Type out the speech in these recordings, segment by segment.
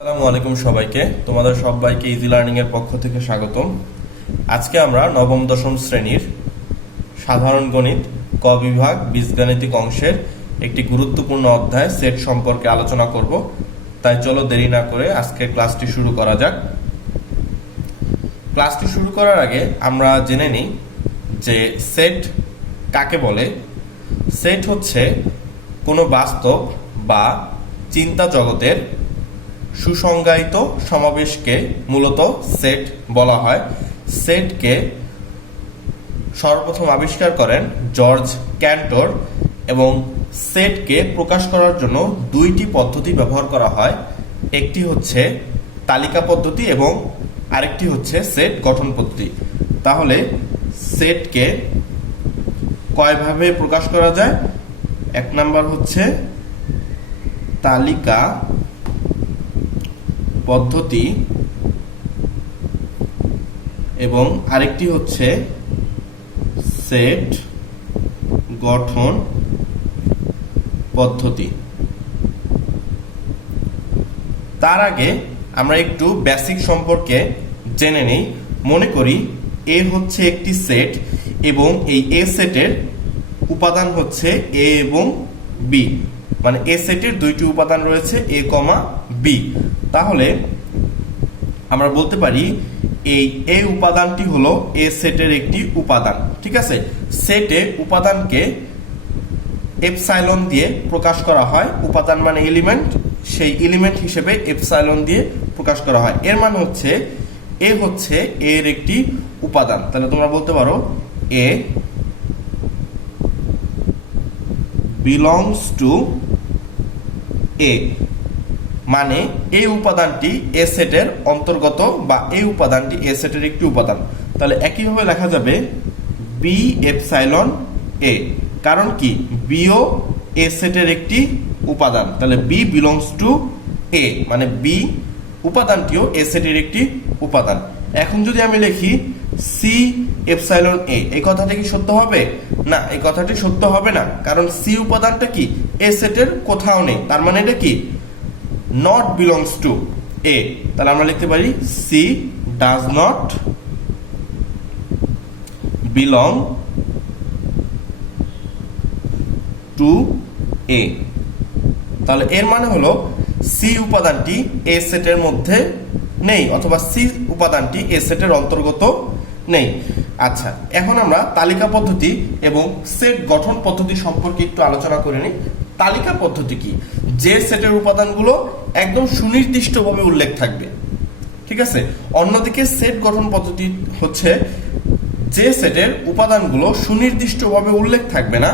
আসসালামু আলাইকুম সবাইকে। তোমাদের সবাইকে ইজি লার্নিং এর পক্ষ থেকে স্বাগতম। আজকে আমরা নবম, দশম শ্রেণির সাধারণ গণিত, ক বিভাগ, বীজগাণিতিক অংশের একটি গুরুত্বপূর্ণ অধ্যায় সেট সম্পর্কে আলোচনা করব। তাই চলো দেরি না করে আজকে ক্লাসটি শুরু করা যাক। ক্লাসটি শুরু করার আগে আমরা জেনে নিই যে সেট কাকে বলে? সেট হচ্ছে কোনো বাস্তব বা চিন্তা জগতের সুসংজ্ঞায়িত সমাবেশকে মূলত সেট বলা হয়। সেটকে সর্বপ্রথম আবিষ্কার করেন জর্জ ক্যান্টর এবং সেটকে প্রকাশ করার জন্য দুইটি পদ্ধতি ব্যবহার করা হয়। একটি হচ্ছে তালিকা পদ্ধতি এবং আরেকটি হচ্ছে সেট গঠন পদ্ধতি। তাহলে সেটকে কয়ভাবে প্রকাশ করা যায়? এক নাম্বার হচ্ছে তালিকা পদ্ধতি এবং আরেকটি হচ্ছে সেট গঠন পদ্ধতি। তার আগে আমরা একটু বেসিক সম্পর্কে জেনে নেই। মনে করি এ হচ্ছে একটি সেট এবং এই এ সেটের উপাদান হচ্ছে এ এবং বি মানে এ সেটের দুইটি উপাদান রয়েছে এ কমা বি তাহলে আমরা বলতে পারি এই এ উপাদানটি হলো এ সেটের একটি উপাদান, ঠিক আছে? সেটে উপাদানকে এপসাইলন দিয়ে প্রকাশ করা হয়। উপাদান মানে এলিমেন্ট সেই এলিমেন্ট হিসেবে এপসাইলন দিয়ে প্রকাশ করা হয়। এর মানে হচ্ছে এ হচ্ছে এর একটি উপাদান। তাহলে তোমরা বলতে পারো এ বিলংস টু এ মানে এই উপাদানটি এ সেটের অন্তর্গত বা এই উপাদানটি এ সেটের একটি উপাদান। তাহলে একইভাবে লেখা যাবে বি এপসাইলন এ কারণ কি? বিও এ সেটের একটি উপাদান। তাহলে বি বিলংস টু এ মানে বি উপাদানটিও এ সেটের একটি উপাদান। এখন যদি আমি লিখি সি এপসাইলন এ এই কথাটা কি সত্য হবে? না, এই কথাটি সত্য হবে না। কারণ সি উপাদানটা কি? এ সেটের কোথাও নেই। তার মানে এটা কি? নট বিলংস টু এ তাহলে আমরা লিখতে পারি C does not belong to A তাহলে এর মানে হলো সি উপাদানটি এ সেটের মধ্যে নেই, অথবা সি উপাদানটি এ সেটের অন্তর্গত নেই। আচ্ছা এখন আমরা তালিকা পদ্ধতি এবং সেট গঠন পদ্ধতি সম্পর্কে একটু আলোচনা করে নিই। তালিকা পদ্ধতি কি? যে সেটের উপাদানগুলো একদম সুনির্দিষ্টভাবে উল্লেখ থাকবে। ঠিক আছে? অন্যদিকে সেট গঠন পদ্ধতি হচ্ছে যে সেটের উপাদানগুলো সুনির্দিষ্টভাবে উল্লেখ থাকবে না।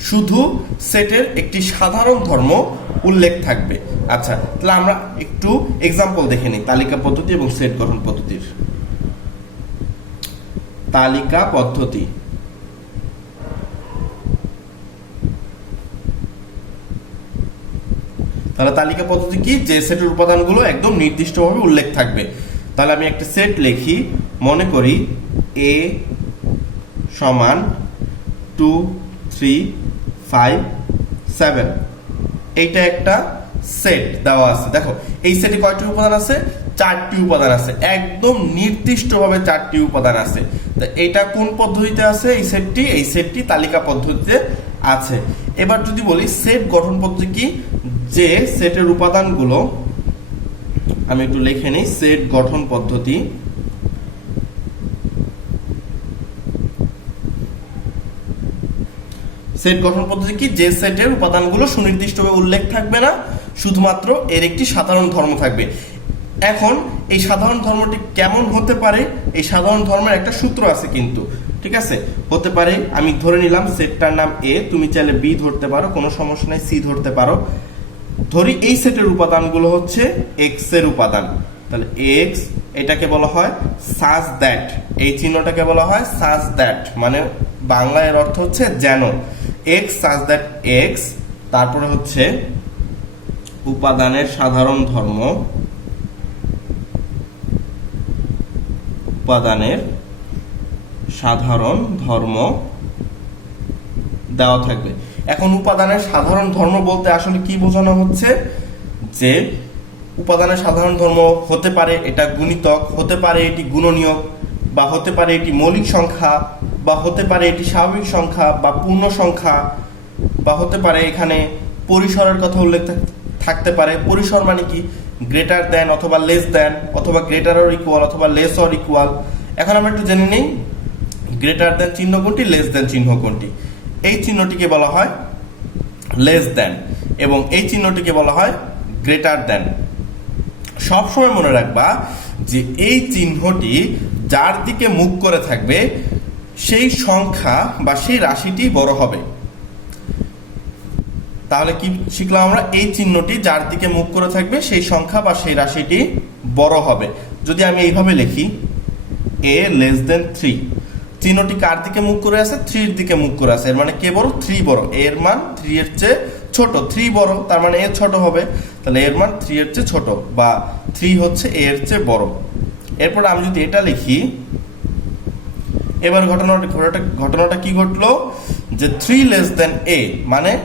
শুধু সেটের একটি সাধারণ ধর্ম উল্লেখ থাকবে। আচ্ছা তাহলে আমরা একটু এক্সাম্পল দেখে নিই। তালিকা পদ্ধতি এবং সেট গঠন পদ্ধতির। তালিকা পদ্ধতি। তাহলে তালিকা পদ্ধতি কি? যে সেটের উপাদানগুলো একদম নির্দিষ্টভাবে উল্লেখ থাকবে। তাহলে আমি একটা সেট লিখি, মনে করি এ সমান টু থ্রি ফাইভ সেভেন এইটা একটা সেট দেওয়া আছে। দেখো, এই সেটে কয়টি উপাদান আছে? চারটি উপাদান আছে। একদম নির্দিষ্টভাবে চারটি উপাদান আছে। তা এটা কোন পদ্ধতিতে আছে? এই সেটটি এই সেটটি তালিকা পদ্ধতিতে আছে। এবার যদি বলি সেট গঠন পদ্ধতি কি? যে সেটের উপাদানগুলো আমি একটু লিখে নিই, সেট গঠন পদ্ধতি। সেট গঠন পদ্ধতি কি? যে সেটের উপাদানগুলো সুনির্দিষ্টভাবে উল্লেখ থাকবে না, শুধুমাত্র এর একটি সাধারণ ধর্ম থাকবে। এখন এই সাধারণ ধর্মটি কেমন হতে পারে? এই সাধারণ ধর্মের একটা সূত্র আছে কিন্তু, ঠিক আছে? হতে পারে, আমি ধরে নিলাম সেটটার নাম এ, তুমি চাইলে বি ধরতে পারো, কোনো সমস্যা নাই, সি ধরতে পারো। ধরি এই সেটের উপাদানগুলো হচ্ছে এক্সের উপাদান। তাহলে এক্স এটাকে বলা হয় সাজ দ্যাট এই চিহ্নটাকে বলা হয় সাজ দ্যাট মানে বাংলা এর অর্থ হচ্ছে যেন। এক্স সাজ দ্যাট এক্স তারপরে হচ্ছে উপাদানের সাধারণ ধর্ম। উপাদানের সাধারণ ধর্ম দেওয়া থাকবে। এখন উপাদানের সাধারণ ধর্ম বলতে আসলে কি বোঝানো হচ্ছে? যে উপাদানের সাধারণ ধর্ম হতে পারে এটা গুণিতক, হতে পারে এটি গুণনীয়ক, বা হতে পারে এটি মৌলিক সংখ্যা, বা হতে পারে এটি স্বাভাবিক সংখ্যা, বা পূর্ণ সংখ্যা, বা হতে পারে এখানে পরিসরের কথা উল্লেখ থাকতে পারে। পরিসর মানে কি? গ্রেটার দেন অথবা লেস দেন অথবা গ্রেটার অর ইকুয়াল অথবা লেস অর ইকুয়াল এখন আমরা একটু জেনে নিই গ্রেটার দেন চিহ্ন কোনটি লেস দেন চিহ্ন কোনটি? এই চিহ্নটিকে বলা হয় লেস দেন এবং এই চিহ্নটিকে বলা হয় গ্রেটার দেন সবসময় মনে রাখবা যে এই চিহ্নটি যার দিকে মুখ করে থাকবে, সেই সংখ্যা বা সেই রাশিটি বড় হবে। তাহলে কি শিখলাম আমরা? এই চিহ্নটি যার দিকে মুখ করে থাকবে, সেই সংখ্যা বা সেই রাশিটি বড় হবে। যদি আমি এইভাবে লিখি এ লেস দেন থ্রি চিহ্নটি কার দিকে মুখ করে আছে? থ্রির দিকে মুখ করে আছে। এর মানে কে বড়? থ্রি বড়। এর মান থ্রি এর চেয়ে ছোট। থ্রি বড়, তার মানে এ ছোট হবে। তাহলে এর মান থ্রি এর চেয়ে ছোট বা থ্রি হচ্ছে এর চেয়ে বড়। এরপর আমি যদি এটা লিখি, এবার ঘটনাটা ঘটনাটা ঘটনাটা কি ঘটলো? যে থ্রি লেস দেন এ মানে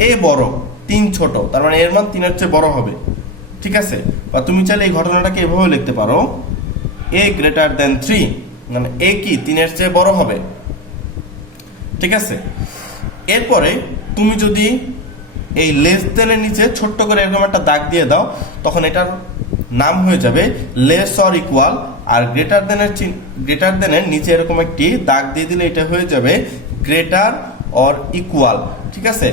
এ বড়, তিন ছোট, তার মানে এর মান তিনের চেয়ে বড় হবে। ঠিক আছে? বা তুমি চাইলে এই ঘটনাটাকে এভাবে লিখতে পারো। এ গ্রেটার দেন থ্রি মানে এ কি, তিনের চেয়ে বড় হবে? ঠিক আছে? এরপরে তুমি যদি এই লেস দেনের নিচে ছোট্ট করে এরকম একটা দাগ দিয়ে দাও, তখন এটার নাম হয়ে যাবে লেস অর ইকুয়াল, আর গ্রেটার দেনের গ্রেটার দেনের নিচে এরকম একটি দাগ দিয়ে দিলে এটা হয়ে যাবে গ্রেটার অর ইকুয়াল। ঠিক আছে?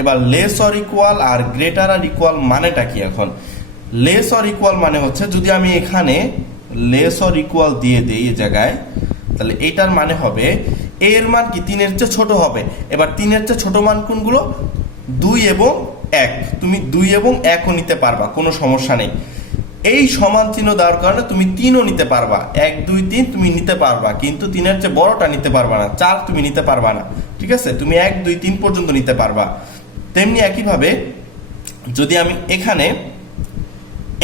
এবার লেস অর ইকুয়াল আর গ্রেটার আর ইকুয়াল মানেটা কি এখন? লেস অর ইকুয়াল মানে হচ্ছে যদি আমি এখানে লেস অর ইকুয়াল দিয়ে দিই এই জায়গায়, তাহলে এটার মানে হবে এ এর মান কি? তিনের চেয়ে ছোট হবে। এবার তিনের চেয়ে ছোট মান কোনগুলো? দুই এবং এক। তুমি দুই এবং একও নিতে পারবা, কোনো সমস্যা নেই। এই সমান চিহ্ন দেওয়ার কারণে তুমি তিনও নিতে পারবা। এক, দুই, তিন তুমি নিতে পারবা, কিন্তু তিনের চেয়ে বড়টা নিতে পারবা না, চার তুমি নিতে পারবা না। ঠিক আছে? তুমি এক, দুই, তিন পর্যন্ত নিতে পারবা। তেমনি একইভাবে যদি আমি এখানে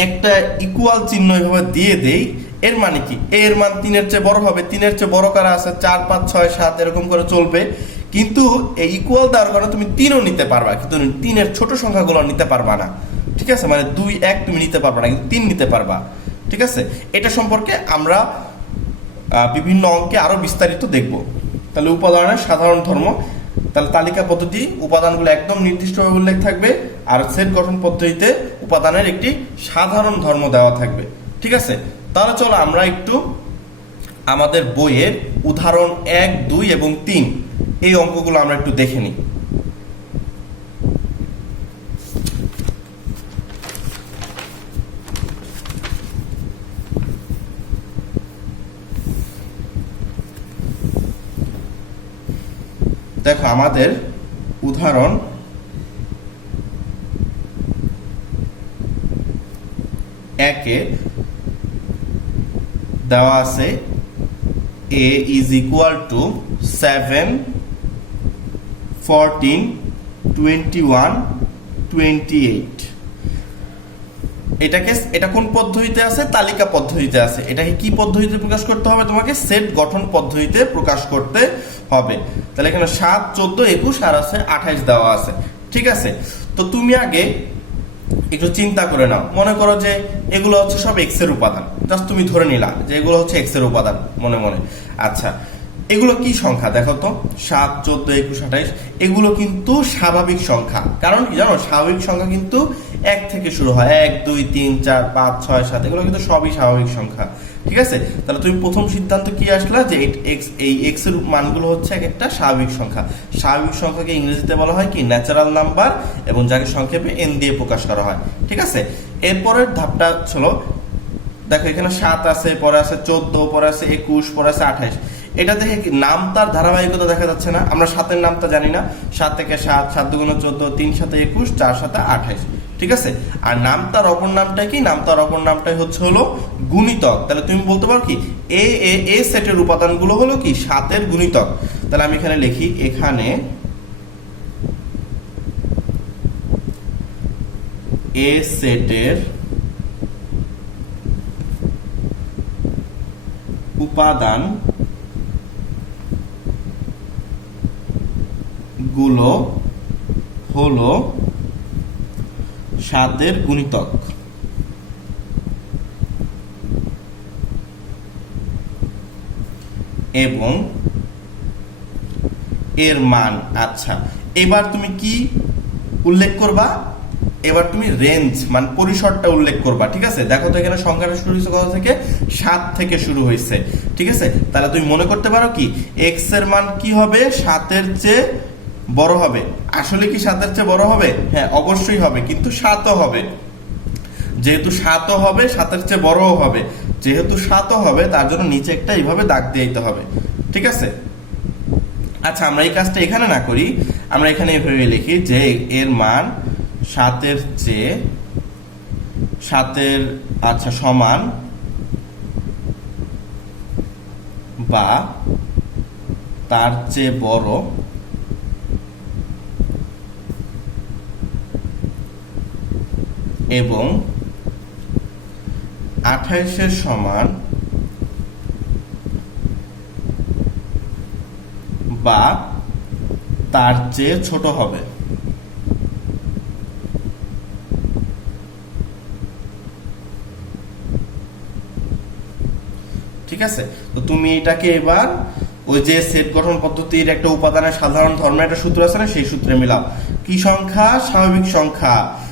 একটা ইকুয়াল চিহ্ন এভাবে দিয়ে দেই, এর মানে কি? এর মান তিনের চেয়ে বড় হবে, তিনের চেয়ে বড় কারা আছে? চার, পাঁচ, ছয়, সাত, এরকম করে চলবে। কিন্তু এই ইকুয়াল দেওয়ার কারণে তুমি তিনও নিতে পারবা, কিন্তু তিনের ছোট সংখ্যাগুলো নিতে পারবা না। ঠিক আছে? মানে দুই, এক তুমি নিতে পারবা না, কিন্তু তিন নিতে পারবা। ঠিক আছে? এটা সম্পর্কে আমরা বিভিন্ন অঙ্কে আরও বিস্তারিত দেখব। তাহলে উপাদানের সাধারণ ধর্ম, তাহলে তালিকা পদ্ধতি, উপাদানগুলো একদম নির্দিষ্টভাবে উল্লেখ থাকবে, আর সেট গঠন পদ্ধতিতে উপাদানের একটি সাধারণ ধর্ম দেওয়া থাকবে। ঠিক আছে? তাহলে চলো আমরা একটু আমাদের বইয়ের উদাহরণ এক, দুই এবং তিন এই অঙ্কগুলো আমরা একটু দেখে নিই। দেখো, আমাদের উদাহরণ একে দেওয়া আছে A is equal to seven fourteen twenty one twenty eight এটাকে এটা কোন পদ্ধতিতে আছে? তালিকা পদ্ধতিতে আছে। এটাকে কি পদ্ধতিতে প্রকাশ করতে হবে তোমাকে? সেট গঠন পদ্ধতিতে প্রকাশ করতে হবে। তাহলে এখানে সাত, চোদ্দ, একুশ, আর আছে আঠাইশ দেওয়া আছে। ঠিক আছে? তো তুমি আগে একটু চিন্তা করে নাও। মনে করো যে এগুলো হচ্ছে সব এক্সের উপাদান। জাস্ট তুমি ধরে নিলা যে এগুলো হচ্ছে এক্সের উপাদান, মনে মনে। আচ্ছা এগুলো কি সংখ্যা? দেখো তো, সাত, চোদ্দ, একুশ, আঠাইশ, এগুলো কিন্তু স্বাভাবিক সংখ্যা। কারণ কি জানো, স্বাভাবিক সংখ্যা কিন্তু এক থেকে শুরু হয়। এক, দুই, তিন, চার, পাঁচ, ছয়, সাত, এগুলো কিন্তু সবই স্বাভাবিক সংখ্যা। ঠিক আছে? তাহলে তুমি প্রথম সিদ্ধান্ত কি আসলা যে এক্স এই এক্সের মানগুলো হচ্ছে এক একটা স্বাভাবিক সংখ্যা। স্বাভাবিক সংখ্যাকে ইংরেজিতে বলা হয় কি? ন্যাচারাল নাম্বার এবং যাকে সংক্ষেপে এন দিয়ে প্রকাশ করা হয়। ঠিক আছে? এরপরের ধাপটা ছিল দেখো এখানে সাত আছে, পরে আছে চোদ্দ, পরে আছে একুশ, পরে আছে আঠাইশ এটা দেখে নাম তার ধারাবাহিকতা দেখা যাচ্ছে না। আমরা সাতের নামটা জানি না। সাত থেকে সাত সাত দুগুণ চোদ্দ, তিন সাথে একুশ, চার সাথে আঠাইশ ঠিক আছে? আর নাম তার অপর নামটা কি? নাম তার অপর নামটাই হচ্ছে হলো গুণিতক। তাহলে তুমি বলতে পারো কি? এ এ এ সেটের উপাদানগুলো হলো কি? সাতের গুণিতক। তাহলে আমি এখানে লিখি, এখানে এ সেটের উপাদানগুলো হলো সাতের গুণিতক। এবং এর মান আচ্ছা এবার তুমি কি উল্লেখ করবা? এবার তুমি রেঞ্জ মানে পরিসরটা উল্লেখ করবা, ঠিক আছে? দেখো তো এখানে সংখ্যাটা শুরু হয়েছে কোথা থেকে? সাত থেকে শুরু হয়েছে, ঠিক আছে? তাহলে তুমি মনে করতে পারো কি? এক্সের মান কি হবে? সাতের চেয়ে বড় হবে। আসলে কি সাতের চেয়ে বড় হবে? হ্যাঁ অবশ্যই হবে, কিন্তু সাতও হবে। যেহেতু সাতও হবে, সাতের চেয়ে বড়ও হবে। যেহেতু সাতও হবে, তার জন্য নিচে একটা এইভাবে দাগ দিয়ে দিতে হবে। ঠিক আছে? আচ্ছা আমরা এই কাজটা এখানে না করি। আমরা এখানে এভাবে লিখি যে এর মান সাতের চেয়ে, সাতের আচ্ছা সমান বা তার চেয়ে বড় এবং আঠাইশের সমান বা তার চেয়ে ছোট হবে। ঠিক আছে? তো তুমি এটাকে এবার ওই যে সেট গঠন পদ্ধতির একটা উপাদানের সাধারণ ধর্মের একটা সূত্র আছে না? সেই সূত্রে মিলাও। কি সংখ্যা? স্বাভাবিক সংখ্যা।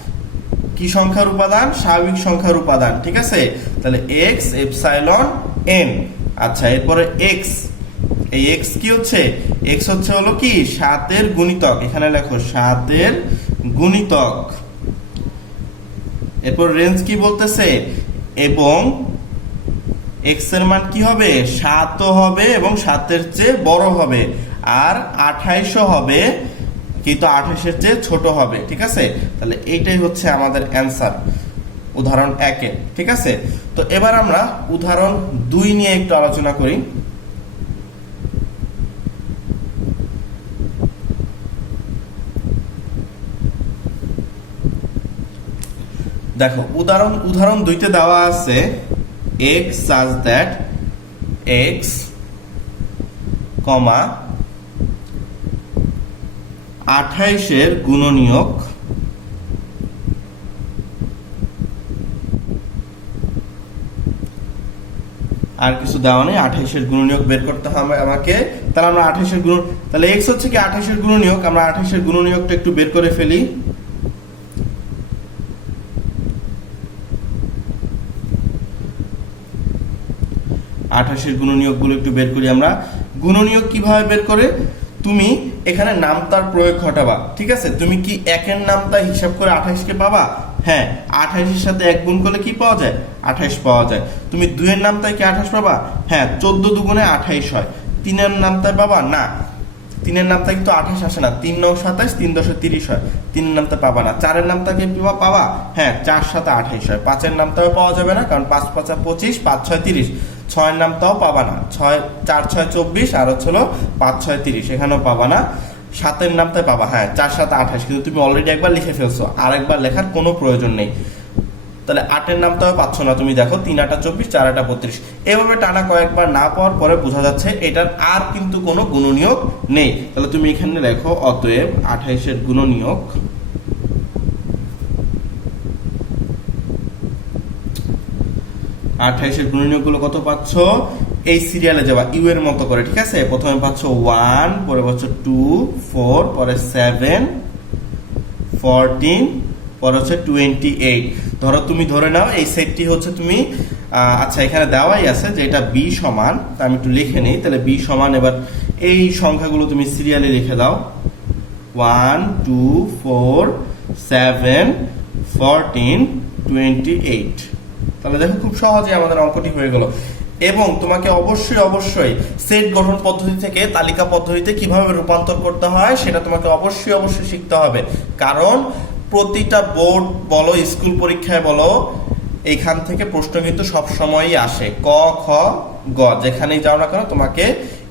কি সংখ্যার উপাদান? স্বাভাবিক সংখ্যার উপাদান, ঠিক আছে? তাহলে এক্স এপসাইলন এন আচ্ছা এরপরে এক্স এই এক্স কি হচ্ছে? এক্স হচ্ছে হলো কি? সাতের গুণিতক। এখানে লেখো, সাতের গুণিতক। এরপর রেঞ্জ কি বলতেছে? এবং এক্সের মান কি হবে? সাতও হবে এবং সাতের চেয়ে বড় হবে। আর আঠাইশও হবে। কিন্তু আঠাশের চেয়ে ছোট হবে, ঠিক আছে? তাহলে এইটাই হচ্ছে আমাদের অ্যান্সার উদাহরণ একে, ঠিক আছে? তো এবার আমরা উদাহরণ দুই নিয়ে একটু আলোচনা করি। দেখো, উদাহরণ উদাহরণ দুইতে দেওয়া আছে এক্স সাজ দ্যাট এক্স কমা আঠাইশের গুণনীয়ক আর কিছু দেওয়া নেই, আঠাইশের গুণনীয়ক বের করতে হবে আমাকে। তাহলে আমরা আঠাইশের গুণ তাহলে এক্স হচ্ছে কি আঠাইশের গুণনীয়ক? আমরা আঠাইশের গুণনীয়কটা একটু বের করে ফেলি। আঠাশের গুণনীয়কগুলো একটু বের করি আমরা। গুণনীয়ক কীভাবে বের করে? তুমি এখানে নামতার প্রয়োগ ঘটাবা, ঠিক আছে? তুমি কি একের নামতা হিসাব করে আঠাশকে পাবা? হ্যাঁ আঠাশের সাথে এক গুণ করলে কি পাওয়া যায়? আঠাশ পাওয়া যায়। তুমি দুইয়ের নামতায় কি আঠাশ পাবা? হ্যাঁ চোদ্দ দুগুণে আঠাইশ হয়। তিনের নামতায় পাবা? না। তিনের নামতা কিন্তু আঠাশ আসে না। তিন নয় সাতাশ তিন দশে তিরিশ হয়। তিনের নামতা পাবা না। চারের নামতা কি পাবা? হ্যাঁ চার সাথে আঠাইশ হয়। পাঁচের নামতাও পাওয়া যাবে না, কারণ পাঁচ পাঁচা পঁচিশ, পাঁচ ছয় তিরিশ। ছয়ের নামটাও পাবা না। ছয়, চার, ছয়, চব্বিশ, আর হচ্ছে পাঁচ, ছয়, তিরিশ। এখানেও পাবা না। সাতের নামটাই পাবা। হ্যাঁ চার সাথে আঠাশ। কিন্তু তুমি অলরেডি একবার লিখে ফেলছো। আর একবার লেখার কোনো প্রয়োজন নেই। তাহলে আটের নামটাও পাচ্ছ না তুমি। দেখো, তিন আটা চব্বিশ, চার আটা বত্রিশ। এভাবে টানা কয়েকবার না পাওয়ার পরে বোঝা যাচ্ছে এটার আর কিন্তু কোনো গুণনীয়ক নেই। তাহলে তুমি এখানে লেখো, অতএব আঠাইশের গুণনীয়ক আঠাইশের গুণনীয়কগুলো কত পাচ্ছ? এই সিরিয়ালে যাবা, ইউ এর মতো করে, ঠিক আছে? প্রথমে পাচ্ছ ওয়ান পরে পাচ্ছ টু ফোর পরে সেভেন ফোরটিন পরে হচ্ছে টোয়েন্টি এইট ধরো তুমি ধরে নাও, এই সেটটি হচ্ছে তুমি আচ্ছা এখানে দেওয়াই আছে যে এটা বি সমান, তা আমি একটু লিখে নিই, তাহলে বি সমান, এবার এই সংখ্যাগুলো তুমি সিরিয়ালে লিখে দাও। One two four seven fourteen twenty eight তাহলে দেখো খুব সহজে আমাদের অঙ্কটি হয়ে গেল। এবং তোমাকে অবশ্যই অবশ্যই সেট গঠন পদ্ধতি থেকে তালিকা পদ্ধতিতে কীভাবে রূপান্তর করতে হয় সেটা তোমাকে অবশ্যই অবশ্যই শিখতে হবে। কারণ প্রতিটা বোর্ড বলো স্কুল পরীক্ষায় বলো, এইখান থেকে প্রশ্ন কিন্তু সবসময়ই আসে। ক, খ, গ, যেখানেই যাও না কেন তোমাকে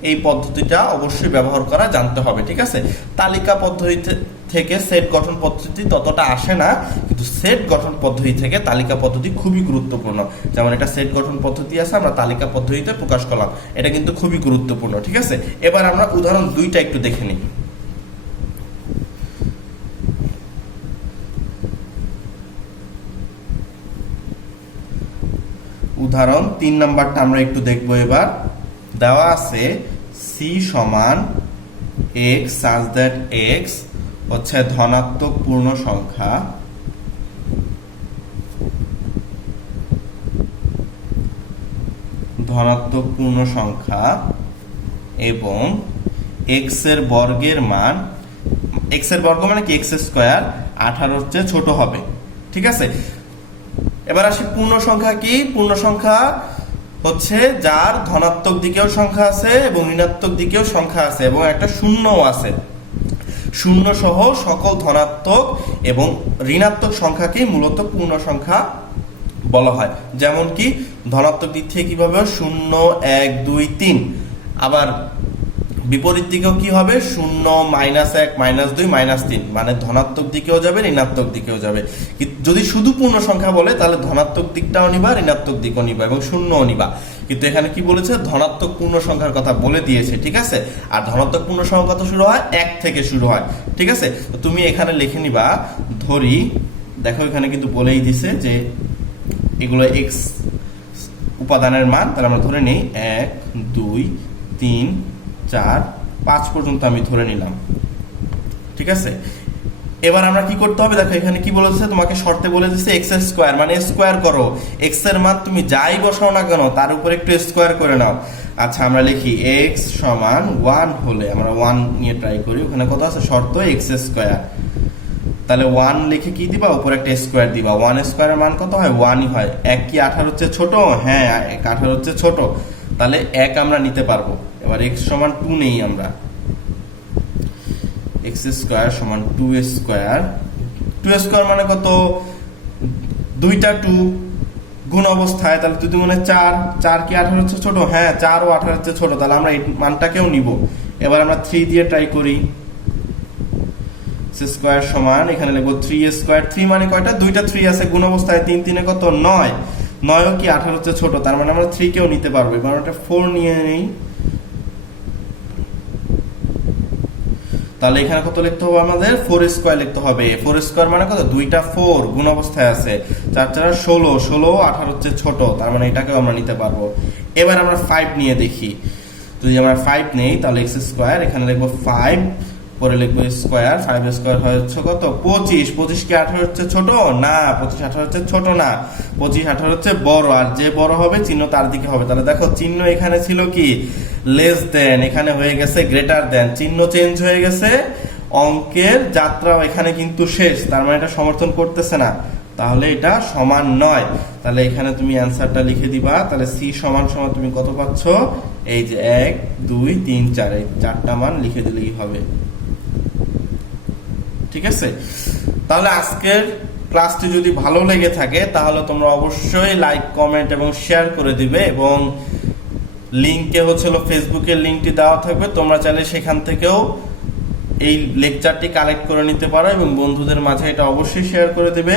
এই পদ্ধতিটা অবশ্যই ব্যবহার করা, জানতে হবে, ঠিক আছে? তালিকা পদ্ধতি থেকে সেট গঠন পদ্ধতি ততটা আসে না, কিন্তু সেট গঠন পদ্ধতি থেকে তালিকা পদ্ধতি খুবই গুরুত্বপূর্ণ। যেমন এটা সেট গঠন পদ্ধতি আছে, আমরা তালিকা পদ্ধতিতে প্রকাশ করলাম। এটা কিন্তু খুবই গুরুত্বপূর্ণ, ঠিক আছে? এবার আমরা উদাহরণ দুইটা একটু দেখে নিই। উদাহরণ, তিন নাম্বারটা আমরা একটু দেখব এবার। দেওয়া আছে সি সমান এক্স সাজ দ্যাট এক্স হচ্ছে ধনাত্মক পূর্ণ সংখ্যা ধনাত্মক পূর্ণ সংখ্যা এবং এক্সের বর্গের মান এক্সের বর্গ মানে কি? এক্স স্কোয়ার আঠারোর চেয়ে ছোট হবে। ঠিক আছে? এবার আসি পূর্ণ সংখ্যা কি? পূর্ণ সংখ্যা হচ্ছে যার ধনাত্মক দিকেও সংখ্যা আছে এবং ঋণাত্মক দিকেও সংখ্যা আছে এবং একটা শূন্যও আছে। শূন্য সহ সকল ধনাত্মক এবং ঋণাত্মক সংখ্যাকেই মূলত পূর্ণ সংখ্যা বলা হয়। যেমন কি, ধনাত্মক দিক থেকে কীভাবে শূন্য, এক, দুই, তিন। আবার বিপরীত দিকেও কি হবে? শূন্য, মাইনাস এক, মাইনাস দুই, মাইনাস তিন। মানে ধনাত্মক দিকেও যাবে, ঋণাত্মক দিকেও যাবে। যদি শুধু পূর্ণ সংখ্যা বলে, তাহলে ধনাত্মক দিকটাও নিবা, ঋণাত্মক দিকও নিবা এবং শূন্যও নিবা। কিন্তু এখানে কি বলেছে? ধনাত্মক পূর্ণ সংখ্যার কথা বলে দিয়েছে, ঠিক আছে? আর ধনাত্মক পূর্ণ সংখ্যা কত শুরু হয়, এক থেকে শুরু হয়, ঠিক আছে? তো তুমি এখানে লিখে নিবা, ধরি, দেখো এখানে কিন্তু বলেই দিছে যে এগুলো এক্স উপাদানের মান, তাহলে আমরা ধরে নিই, এক, দুই, তিন চার, পাঁচ পর্যন্ত আমি ধরে নিলাম। ঠিক আছে? এবার আমরা কি করতে হবে? দেখো, এখানে কি বলেছে? তোমাকে শর্তে বলে দিচ্ছে এক্স স্কোয়ার মানে স্কোয়ার করো। এক্সের মান তুমি যাই বসাও না কেন, তার উপর একটু স্কোয়ার করে নাও। আচ্ছা আমরা লিখি এক্স সমান ওয়ান হলে, আমরা ওয়ান নিয়ে ট্রাই করি। ওখানে কত আছে? শর্ত এক্স স্কোয়ার তাহলে ওয়ান লিখে কি দিবা? উপরে একটা স্কোয়ার দিবা। ওয়ান স্কোয়ারের মান কত হয়? ওয়ানই হয়। এক কি আঠারো হচ্ছে ছোট? হ্যাঁ এক আঠারো হচ্ছে ছোট। তাহলে এক আমরা নিতে পারব। এবার এক্স সমান টু নেই আমরা। সমান মানে কত? দুইটা গুণ অবস্থায়, তাহলে যদি মনে চার চার কি আঠারো হচ্ছে ছোট? হ্যাঁ ও আঠারো হচ্ছে ছোট, তাহলে আমরা এই মানটাকেও নিব। এবার আমরা দিয়ে ট্রাই করি। সমান, এখানে লিখব থ্রি স্কোয়ার থ্রি মানে কয়টা? দুইটা থ্রি আছে, গুণ অবস্থায় তিন, তিনে কত? নয়। নয়ও কি আঠারো হচ্ছে ছোট, তার মানে আমরা থ্রি কেও নিতে পারব। এবার ওটা ফোর নিয়ে নেই। তাহলে এখানে কত লিখতে হবে আমাদের? ফোর স্কোয়ার লিখতে হবে। ফোর স্কোয়ার মানে কত? দুইটা ফোর গুণ অবস্থায় আছে। চার চার ষোলো। ষোলো, আঠারো হচ্ছে ছোট। তার মানে এটাকেও আমরা নিতে পারব। এবার আমরা ফাইভ নিয়ে দেখি। যদি আমরা ফাইভ নেই, তাহলে এক্স স্কোয়ার এখানে লিখব ফাইভ পরে লিখব স্কোয়ার ফাইভ স্কোয়ার হচ্ছে কত? পঁচিশ। পঁচিশ কি আঠারো হচ্ছে ছোট? না, পঁচিশ আঠারো হচ্ছে ছোট না। পঁচিশ আঠারো হচ্ছে বড়। আর যে বড় হবে, চিহ্ন তার দিকে হবে। তাহলে দেখো, চিহ্ন এখানে ছিল কি? লেস দেন এখানে হয়ে গেছে গ্রেটার দেন চিহ্ন চেঞ্জ হয়ে গেছে, অঙ্কের যাত্রাও এখানে কিন্তু শেষ। তার মানে এটা সমর্থন করতেছে না। তাহলে এটা সমান নয়। তাহলে এখানে তুমি অ্যান্সারটা লিখে দিবা। তাহলে সি সমান সমান তুমি কত পাচ্ছ? এই যে এক, দুই, তিন, চার। এই চারটা মান লিখে দিলেই হবে। ঠিক আছে? তাহলে আজকের ক্লাসটি যদি ভালো লেগে থাকে, তাহলে তোমরা অবশ্যই লাইক কমেন্ট এবং শেয়ার করে দিবে এবং লিঙ্কে হচ্ছিল ফেসবুকের লিঙ্কটি দেওয়া থাকবে। তোমরা চাইলে সেখান থেকেও এই লেকচারটি কালেক্ট করে নিতে পারো এবং বন্ধুদের মাঝে এটা অবশ্যই শেয়ার করে দেবে।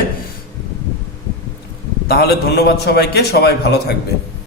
তাহলে ধন্যবাদ সবাইকে, সবাই ভালো থাকবে।